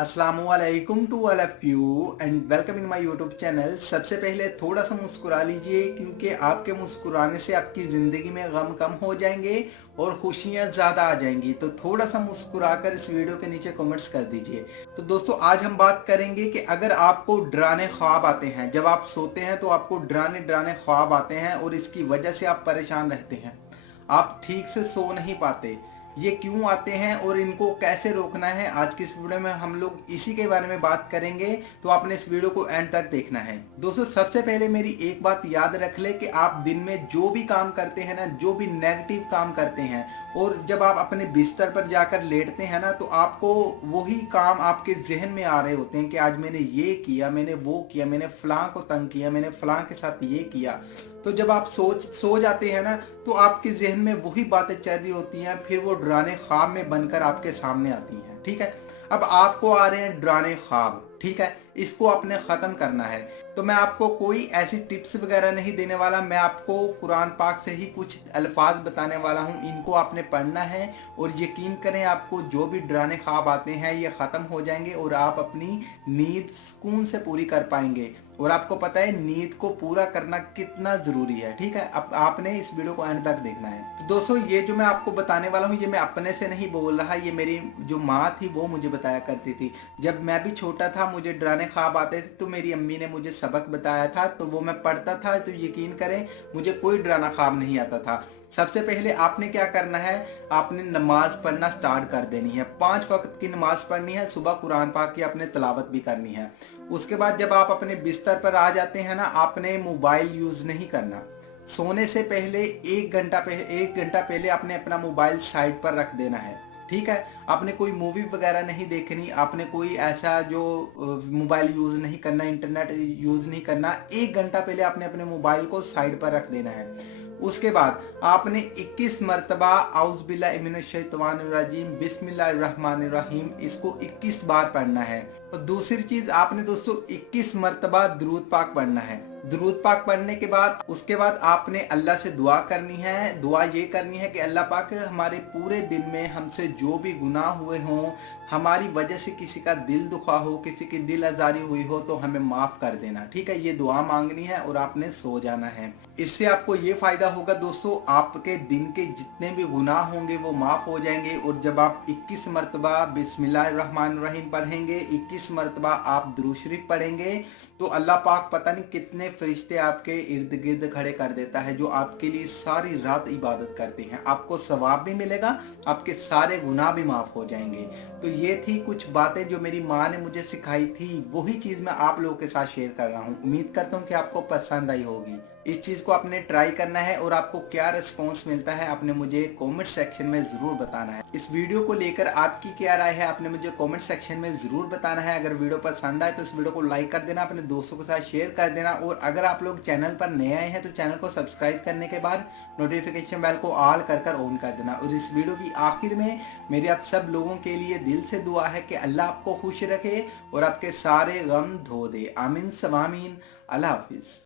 अस्सलामुअलैकुम to all of you and welcome in my YouTube channel. सबसे पहले थोड़ा सा मुस्कुरा लीजिए, क्योंकि आपके मुस्कुराने से आपकी ज़िंदगी में गम कम हो जाएंगे और खुशियाँ ज़्यादा आ जाएंगी। तो थोड़ा सा मुस्कुरा कर इस वीडियो के नीचे कमेंट्स कर दीजिए। तो दोस्तों, आज हम बात करेंगे कि अगर आपको डराने ख्वाब आते हैं, जब आप सोते हैं तो आपको डराने डराने ख्वाब आते हैं और इसकी वजह से आप परेशान रहते हैं, आप ठीक से सो नहीं पाते, ये क्यों आते हैं और इनको कैसे रोकना है, आज की इस वीडियो में हम लोग इसी के बारे में बात करेंगे। तो आपने इस वीडियो को एंड तक देखना है। दोस्तों, सबसे पहले मेरी एक बात याद रख ले कि आप दिन में जो भी काम करते हैं ना, जो भी नेगेटिव काम करते हैं, और जब आप अपने बिस्तर पर जाकर लेटते हैं ना, तो आपको वही काम आपके जहन में आ रहे होते हैं कि आज मैंने ये किया, मैंने वो किया, मैंने फलां को तंग किया, मैंने फलां के साथ ये किया। तो जब आप सो जाते हैं ना, तो आपके जहन में वही बातें चल रही होती हैं, फिर वो डराने ख्वाब में बनकर आपके सामने आती हैं। ठीक है, अब आपको आ रहे हैं डराने ख्वाब। ठीक है, इसको आपने ख़त्म करना है। तो मैं आपको कोई ऐसी टिप्स वगैरह नहीं देने वाला, मैं आपको कुरान पाक से ही कुछ अल्फाज बताने वाला हूँ। इनको आपने पढ़ना है और यकीन करें, आपको जो भी डराने ख्वाब आते हैं ये ख़त्म हो जाएंगे और आप अपनी नींद सुकून से पूरी कर पाएंगे। और आपको पता है नींद को पूरा करना कितना ज़रूरी है। ठीक है, अब आपने इस वीडियो को एंड तक देखना है। तो दोस्तों, ये जो मैं आपको बताने वाला हूँ, ये मैं अपने से नहीं बोल रहा, ये मेरी जो माँ थी वो मुझे बताया करती थी। जब मैं भी छोटा था, मुझे डराने ख्वाब आते थे, तो मेरी अम्मी ने मुझे सबक बताया था, तो वो मैं पढ़ता था। तो यकीन करें, मुझे कोई डराना ख्वाब नहीं आता था। सबसे पहले आपने क्या करना है, आपने नमाज पढ़ना स्टार्ट कर देनी है। 5 वक्त की नमाज पढ़नी है, सुबह कुरान पाक की आपने तिलावत भी करनी है। उसके बाद जब आप अपने बिस्तर पर आ जाते हैं ना, आपने मोबाइल यूज़ नहीं करना। सोने से पहले 1 घंटा पहले आपने अपना मोबाइल साइड पर रख देना है। ठीक है, आपने कोई मूवी वगैरह नहीं देखनी, आपने कोई ऐसा जो मोबाइल यूज़ नहीं करना, इंटरनेट यूज़ नहीं करना। 1 घंटा पहले आपने अपने मोबाइल को साइड पर रख देना है। उसके बाद आपने 21 मरतबा आउज़ बिल्लाहि मिनश शैतानिर रजीम बिस्मिल्लाहिर्रहमानिर रहीम इसको 21 बार पढ़ना है। और दूसरी चीज़, आपने दोस्तों 21 मरतबा दुरूद पाक पढ़ना है। दुरूद पाक पढ़ने के बाद उसके बाद आपने अल्लाह से दुआ करनी है। दुआ ये करनी है कि अल्लाह पाक, हमारे पूरे दिन में हमसे जो भी गुनाह हुए हों, हमारी वजह से किसी का दिल दुखा हो, किसी की दिल आज़ारी हुई हो, तो हमें माफ़ कर देना। ठीक है, ये दुआ मांगनी है और आपने सो जाना है। इससे आपको ये फ़ायदा होगा दोस्तों, आपके दिन के जितने भी गुनाह होंगे वो माफ़ हो जाएंगे। और जब आप 21 मरतबा बिस्मिल्लाहिर्रहमानिर्रहीम पढ़ेंगे, 21 मरतबा आप दुरूद शरीफ पढ़ेंगे, तो अल्लाह पाक पता नहीं कितने फरिश्ते आपके इर्द गिर्द खड़े कर देता है, जो आपके लिए सारी रात इबादत करते हैं। आपको सवाब भी मिलेगा, आपके सारे गुनाह भी माफ़ हो जाएंगे। तो ये थी कुछ बातें जो मेरी माँ ने मुझे सिखाई थी, वही चीज़ मैं आप लोगों के साथ शेयर कर रहा हूँ। उम्मीद करता हूँ कि आपको पसंद आई होगी। इस चीज़ को आपने ट्राई करना है और आपको क्या रिस्पॉन्स मिलता है आपने मुझे कमेंट सेक्शन में ज़रूर बताना है। इस वीडियो को लेकर आपकी क्या राय है, आपने मुझे कमेंट सेक्शन में ज़रूर बताना है। अगर वीडियो पसंद आए तो इस वीडियो को लाइक कर देना, अपने दोस्तों के साथ शेयर कर देना। और अगर आप लोग चैनल पर नए आए हैं तो चैनल को सब्सक्राइब करने के बाद नोटिफिकेशन बेल को ऑल कर ऑन कर देना। और इस वीडियो की आखिर में मेरी आप सब लोगों के लिए दिल से दुआ है कि अल्लाह आपको खुश रखे और आपके सारे गम धो दे। आमीन समामीन। अल्लाह हाफिज़।